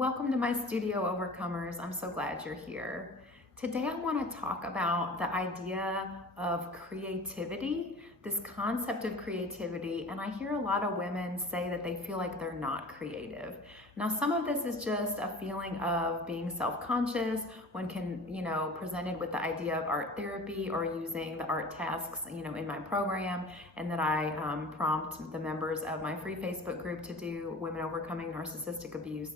Welcome to my studio, Overcomers. I'm so glad you're here. Today I want to talk about the idea of creativity, this concept of creativity, and I hear a lot of women say that they feel like they're not creative. Now, some of this is just a feeling of being self-conscious when presented with the idea of art therapy or using the art tasks, in my program, and that I prompt the members of my free Facebook group to do, Women Overcoming Narcissistic Abuse.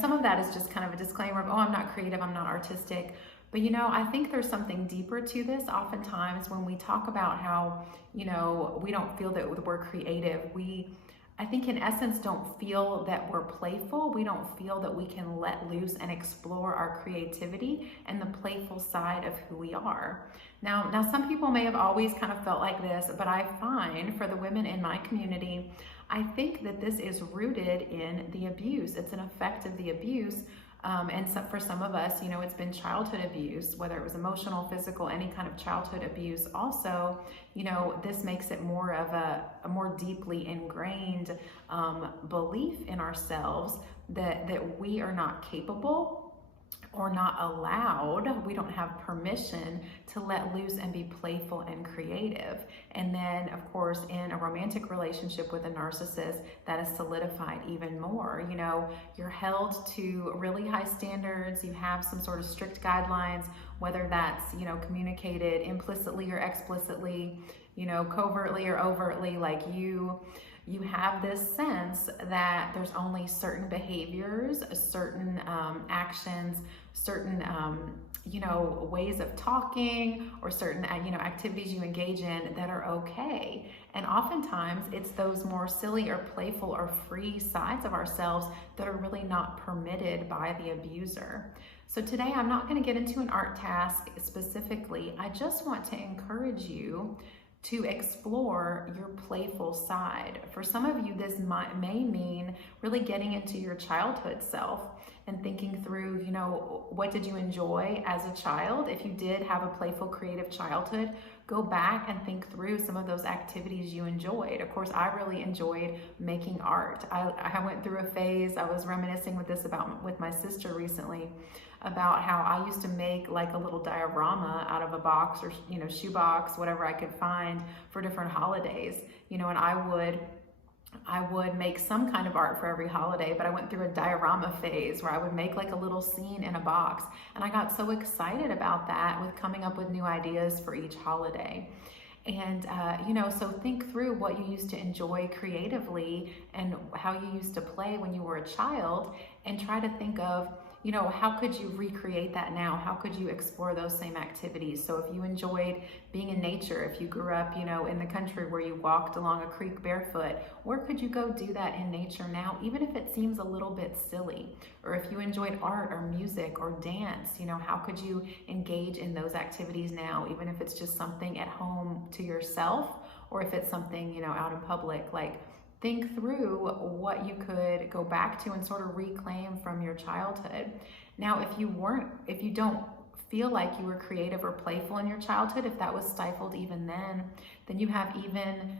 Some of that is just kind of a disclaimer of, oh, I'm not creative, I'm not artistic. But I think there's something deeper to this. Oftentimes when we talk about how, we don't feel that we're creative, I think in essence don't feel that we're playful. We don't feel that we can let loose and explore our creativity and the playful side of who we are. Now some people may have always kind of felt like this, but I find for the women in my community, I think that this is rooted in the abuse. It's an effect of the abuse. For some of us, it's been childhood abuse, whether it was emotional, physical, any kind of childhood abuse. Also, this makes it more of a more deeply ingrained belief in ourselves that we are not capable or not allowed, we don't have permission to let loose and be playful and creative. And then, of course, in a romantic relationship with a narcissist, that is solidified even more. You're held to really high standards, you have some sort of strict guidelines, whether that's, communicated implicitly or explicitly, covertly or overtly, like you have this sense that there's only certain behaviors, certain actions, certain ways of talking, or certain activities you engage in that are okay. And oftentimes it's those more silly or playful or free sides of ourselves that are really not permitted by the abuser. So today I'm not going to get into an art task specifically. I just want to encourage you to explore your playful side. For some of you, this may mean really getting into your childhood self and thinking through, what did you enjoy as a child? If you did have a playful, creative childhood, go back and think through some of those activities you enjoyed. Of course, I really enjoyed making art. I went through a phase, I was reminiscing with my sister recently, about how I used to make like a little diorama out of a box or shoebox, whatever I could find for different holidays, and I would make some kind of art for every holiday, but I went through a diorama phase where I would make like a little scene in a box, and I got so excited about that with coming up with new ideas for each holiday. And, so think through what you used to enjoy creatively and how you used to play when you were a child, and try to think of, how could you recreate that now? How could you explore those same activities? So if you enjoyed being in nature, if you grew up, in the country where you walked along a creek barefoot, where could you go do that in nature now, even if it seems a little bit silly? Or if you enjoyed art or music or dance, how could you engage in those activities now, even if it's just something at home to yourself, or if it's something, out in public? Like, think through what you could go back to and sort of reclaim from your childhood. Now, if you don't feel like you were creative or playful in your childhood, if that was stifled even then you have even,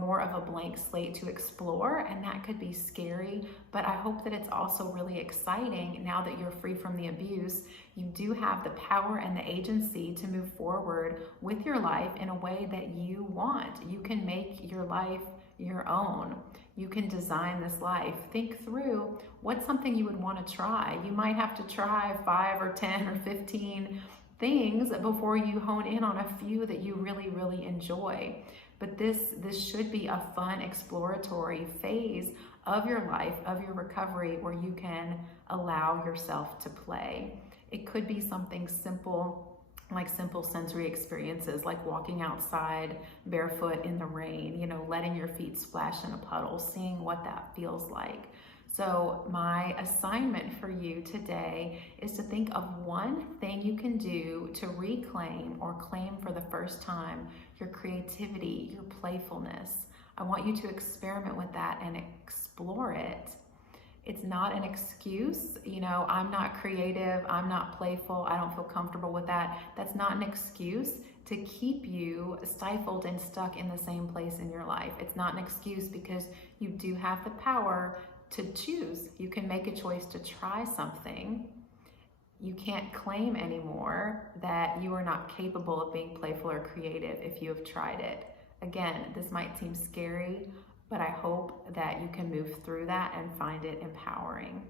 more of a blank slate to explore, and that could be scary. But I hope that it's also really exciting now that you're free from the abuse. You do have the power and the agency to move forward with your life in a way that you want. You can make your life your own. You can design this life. Think through what's something you would want to try. You might have to try 5 or 10 or 15 things before you hone in on a few that you really, really enjoy. But this should be a fun, exploratory phase of your life, of your recovery, where you can allow yourself to play. It could be something simple, like simple sensory experiences, like walking outside barefoot in the rain, letting your feet splash in a puddle, seeing what that feels like. So my assignment for you today is to think of one thing you can do to reclaim or claim for the first time your creativity, your playfulness. I want you to experiment with that and explore it. It's not an excuse, I'm not creative, I'm not playful, I don't feel comfortable with that. That's not an excuse to keep you stifled and stuck in the same place in your life. It's not an excuse, because you do have the power to choose. You can make a choice to try something. You can't claim anymore that you are not capable of being playful or creative if you have tried it. Again, this might seem scary, but I hope that you can move through that and find it empowering.